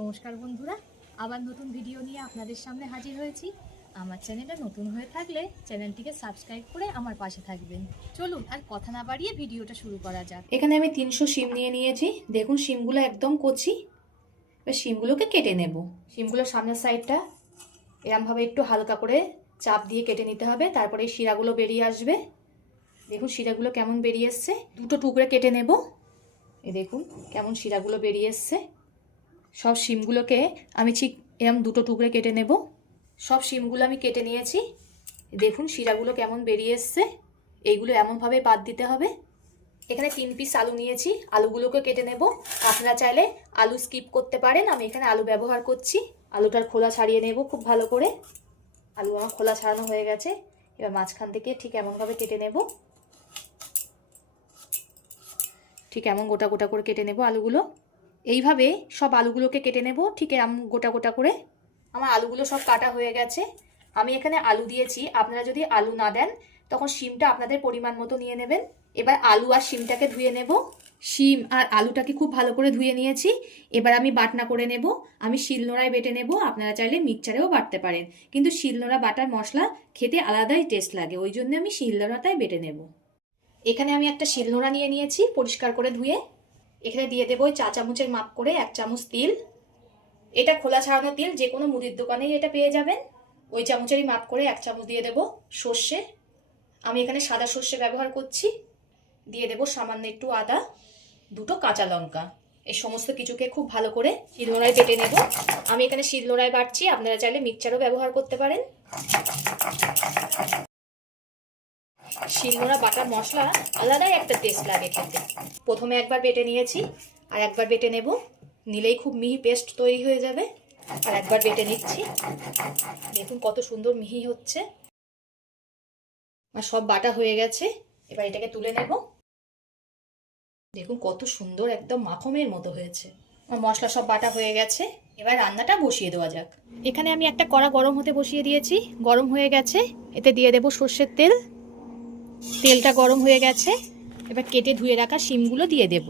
নমস্কার বন্ধুরা, আবার নতুন ভিডিও নিয়ে আপনাদের সামনে হাজির হয়েছি। আমার চ্যানেলে নতুন হয়ে থাকলে চ্যানেলটিকে সাবস্ক্রাইব করে আমার পাশে থাকবেন। চলুন আর কথা না বাড়িয়ে ভিডিওটা শুরু করা যাক। এখানে আমি 300 শিম নিয়ে নিয়েছি। দেখুন শিমগুলো একদম কচি। এবার শিমগুলোকে কেটে নেব। শিমগুলোর সামনের সাইডটা এরমভাবে একটু হালকা করে চাপ দিয়ে কেটে নিতে হবে, তারপরে এই শিরাগুলো বেরিয়ে আসবে। দেখুন শিরাগুলো কেমন বেরিয়ে এসছে। দুটো টুকরে কেটে নেব। এই দেখুন কেমন শিরাগুলো বেরিয়ে এসছে। সব শিমগুলোকে আমি ঠিক এরম দুটো টুকরে কেটে নেব। সব শিমগুলো আমি কেটে নিয়েছি। দেখুন শিরাগুলো কেমন বেরিয়ে এসছে। এইগুলো এমনভাবে বাদ দিতে হবে। এখানে 3 পিস আলু নিয়েছি, আলুগুলোকে কেটে নেব। আপনারা চাইলে আলু স্কিপ করতে পারেন, আমি এখানে আলু ব্যবহার করছি। আলুটার খোলা ছাড়িয়ে নেব খুব ভালো করে। আলু আমার খোলা ছাড়ানো হয়ে গেছে। এবার মাঝখান থেকে ঠিক এমনভাবে কেটে নেব। ঠিক এমন গোটা গোটা করে কেটে নেব আলুগুলো। এইভাবে সব আলুগুলোকে কেটে নেব ঠিক এরকম গোটা গোটা করে। আমার আলুগুলো সব কাটা হয়ে গেছে। আমি এখানে আলু দিয়েছি, আপনারা যদি আলু না দেন তখন শিমটা আপনাদের পরিমাণ মতো নিয়ে নেবেন। এবার আলু আর শিমটাকে ধুয়ে নেব। শিম আর আলুটাকে খুব ভালো করে ধুয়ে নিয়েছি। এবার আমি বাটনা করে নেব। আমি শিলনোড়ায় বেটে নেব, আপনারা চাইলে মিক্সচারেও বাটতে পারেন, কিন্তু শিলনোড়া বাটার মশলা খেতে আলাদাই টেস্ট লাগে, ওই জন্য আমি শিলনোড়াটাই বেটে নেব। এখানে আমি একটা শিলনোড়া নিয়ে নিয়েছি পরিষ্কার করে ধুয়ে। এখানে দিয়ে দেবো 4 চামচের মাপ করে 1 চামচ তিল। এটা খোলা ছাড়ানো তিল, যে কোনো মুদির দোকানেই এটা পেয়ে যাবেন। ওই চামচেরই মাপ করে 1 চামচ দিয়ে দেবো সর্ষে। আমি এখানে সাদা সর্ষে ব্যবহার করছি। দিয়ে দেবো সামান্য একটু আদা, দুটো কাঁচা লঙ্কা। এই সমস্ত কিছুকে খুব ভালো করে শিলনোড়ায় বেটে নেব। আমি এখানে শিলনোড়ায় বাটছি, আপনারা চাইলে মিক্সচারও ব্যবহার করতে পারেন। শিলনোড়া বাটা মশলা আলাদাই একটা টেস্ট লাগে খেতে। প্রথমে একবার বেটে নিয়েছি, আর একবার বেটে নেব, নিলেই খুব মিহি পেস্ট তৈরি হয়ে যাবে। আর একবার বেটে নিচ্ছি। দেখুন কত সুন্দর মিহি হচ্ছে। আর সব বাটা হয়ে গেছে। এবার এটাকে তুলে নেব। দেখুন কত সুন্দর একদম মাখনের মতো হয়েছে। আমার মশলা সব বাটা হয়ে গেছে। এবার রান্নাটা বসিয়ে দেওয়া যাক। এখানে আমি একটা কড়া গরম হতে বসিয়ে দিয়েছি। গরম হয়ে গেছে, এতে দিয়ে দেব সর্ষের তেল। তেলটা গরম হয়ে গেছে। এবার কেটে ধুয়ে রাখা শিমগুলো দিয়ে দেব।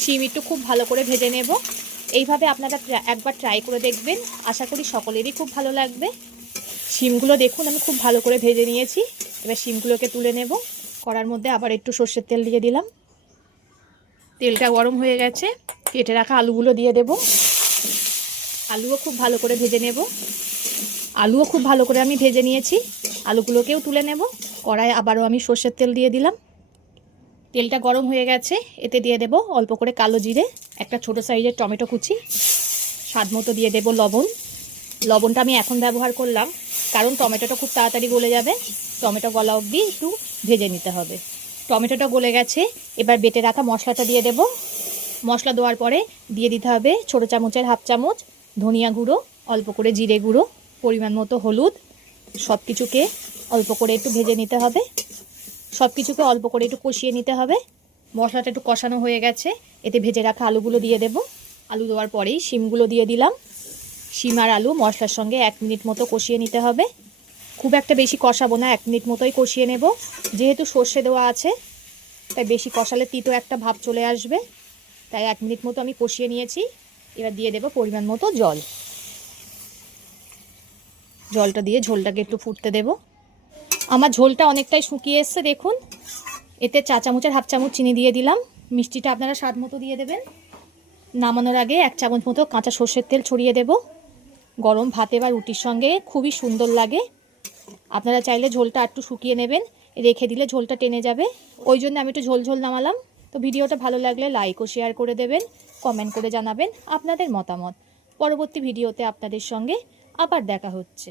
শিম একটু খুব ভালো করে ভেজে নেব। এইভাবে আপনারা একবার ট্রাই করে দেখবেন, আশা করি সকলেরই খুব ভালো লাগবে। শিমগুলো দেখুন আমি খুব ভালো করে ভেজে নিয়েছি। এবার শিমগুলোকে তুলে নেব। কড়ার মধ্যে আবার একটু সর্ষের তেল দিয়ে দিলাম। তেলটা গরম হয়ে গেছে, কেটে রাখা আলুগুলো দিয়ে দেব। আলুও খুব ভালো করে ভেজে নেব। আলুও খুব ভালো করে আমি ভেজে নিয়েছি। আলুগুলোকেও তুলে নেব। কড়ায় আবারও আমি সর্ষের তেল দিয়ে দিলাম। তেলটা গরম হয়ে গেছে, এতে দিয়ে দেব অল্প করে কালো জিরে, একটা ছোট সাইজের টমেটো কুচি, স্বাদ মতো দিয়ে দেব লবণ। লবণটা আমি এখন ব্যবহার করলাম কারণ টমেটোটা খুব তাড়াতাড়ি গলে যাবে। টমেটো গলা অবধি একটু ভেজে নিতে হবে। টমেটোটা গলে গেছে, এবার বেটে রাখা মশলাটা দিয়ে দেব। মশলা দেওয়ার পরে দিয়ে দিতে হবে ছোটো চামচের 1/2 চামচ ধনিয়া গুঁড়ো, অল্প করে জিরে গুঁড়ো, পরিমাণ মতো হলুদ। সব কিছুকে অল্প করে একটু ভেজে নিতে হবে। সব কিছুকে অল্প করে একটু কষিয়ে নিতে হবে। মশলাটা একটু কষানো হয়ে গেছে, এতে ভেজে রাখা আলুগুলো দিয়ে দেব। আলু দেওয়ার পরেই শিমগুলো দিয়ে দিলাম। শিম আর আলু মশলার সঙ্গে 1 মিনিট মতো কষিয়ে নিতে হবে। খুব একটা বেশি কষাবো না, 1 মিনিট মতোই কষিয়ে নেব। যেহেতু সর্ষে দেওয়া আছে তাই বেশি কষালে তিতো একটা ভাব চলে আসবে, তাই 1 মিনিট মতো আমি কষিয়ে নিয়েছি। এবার দিয়ে দেব পরিমাণ মতো জল। জলটা দিয়ে ঝোলটাকে একটু ফুটতে দেব। আমার ঝোলটা অনেকটাই শুকিয়ে এসছে দেখুন। এতে 4 চামচের 1/2 চামচ চিনি দিয়ে দিলাম। মিষ্টিটা আপনারা স্বাদ মতো দিয়ে দেবেন। নামানোর আগে 1 চামচ মতো কাঁচা সর্ষের তেল ছড়িয়ে দেব। গরম ভাতে বা রুটির সঙ্গে খুবই সুন্দর লাগে। আপনারা চাইলে ঝোলটা একটু শুকিয়ে নেবেন, রেখে দিলে ঝোলটা টেনে যাবে, ওই জন্য আমি একটু ঝোল ঝোল নামালাম। তো ভিডিওটা ভালো লাগলে লাইক ও শেয়ার করে দেবেন, কমেন্ট করে জানাবেন আপনাদের মতামত। পরবর্তী ভিডিওতে আপনাদের সঙ্গে আবার দেখা হচ্ছে।